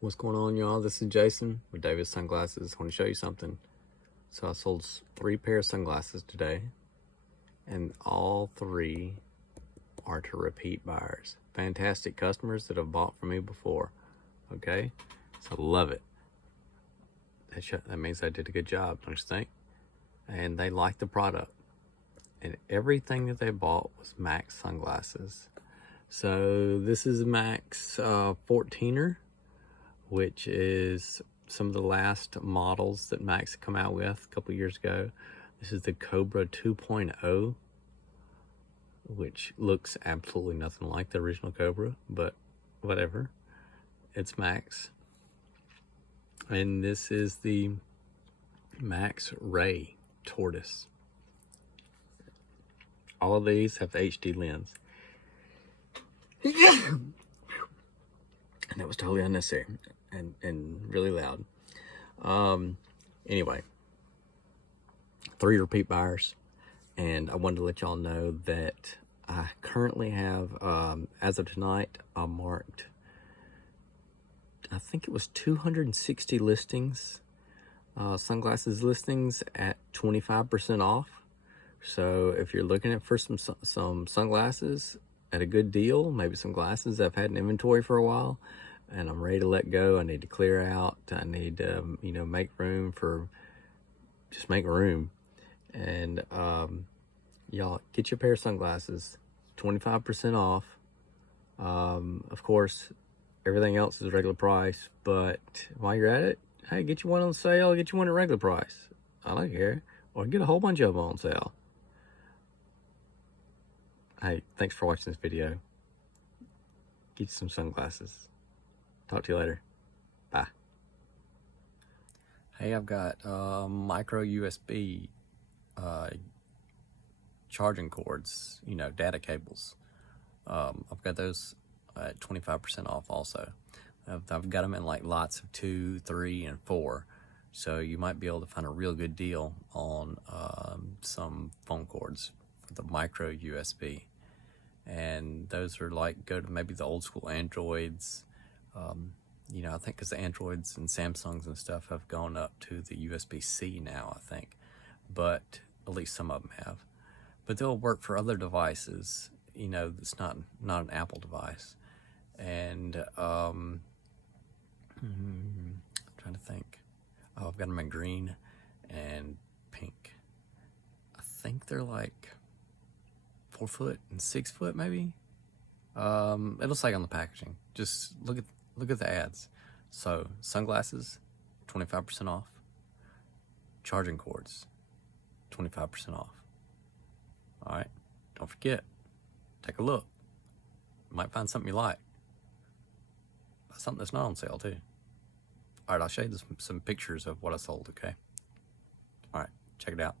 What's going on, y'all? This is Jason with Davis Sunglasses. I want to show you something. So I sold 3 pairs of sunglasses today, and all 3 are to repeat buyers. Fantastic customers that have bought from me before. Okay, so love it. That means I did a good job, don't you think? And they liked the product, and everything that they bought was Max sunglasses. So this is a Max 14er, which is some of the last models that Max come out with a couple years ago. This is the Cobra 2.0, which looks absolutely nothing like the original Cobra, but whatever. It's Max. And this is the Max Ray Tortoise. All of these have the HD lens. And that was totally unnecessary and really loud. Anyway, 3 repeat buyers, and I wanted to let y'all know that I currently have, as of tonight, I marked, I think it was 260 listings, sunglasses listings at 25% off. So if you're looking for some sunglasses at a good deal, maybe some glasses I've had in inventory for a while, and I'm ready to let go, I need to clear out, I need to, make room for, just make room. And y'all, get your pair of sunglasses, 25% off. Of course, everything else is regular price, but while you're at it, hey, get you one on sale, get you one at regular price. I don't care. Or get a whole bunch of them on sale. Hey, thanks for watching this video. Get you some sunglasses. Talk to you later. Bye. Hey, I've got micro USB charging cords, data cables. I've got those at 25% off also. I've got them in like lots of 2, 3, and 4. So you might be able to find a real good deal on some phone cords for the micro USB. And those are like, go to maybe the old school Androids. I think because the Androids and Samsungs and stuff have gone up to the USB-C now, I think. But at least some of them have. But they'll work for other devices, that's not an Apple device. And I'm trying to think. Oh, I've got them in green and pink. I think they're like 4 foot and 6 foot, maybe. It'll say on the packaging. Just look at the ads. So sunglasses, 25% off. Charging cords, 25% off. All right, don't forget. Take a look. You might find something you like. Something that's not on sale too. All right, I'll show you some pictures of what I sold. Okay. All right, check it out.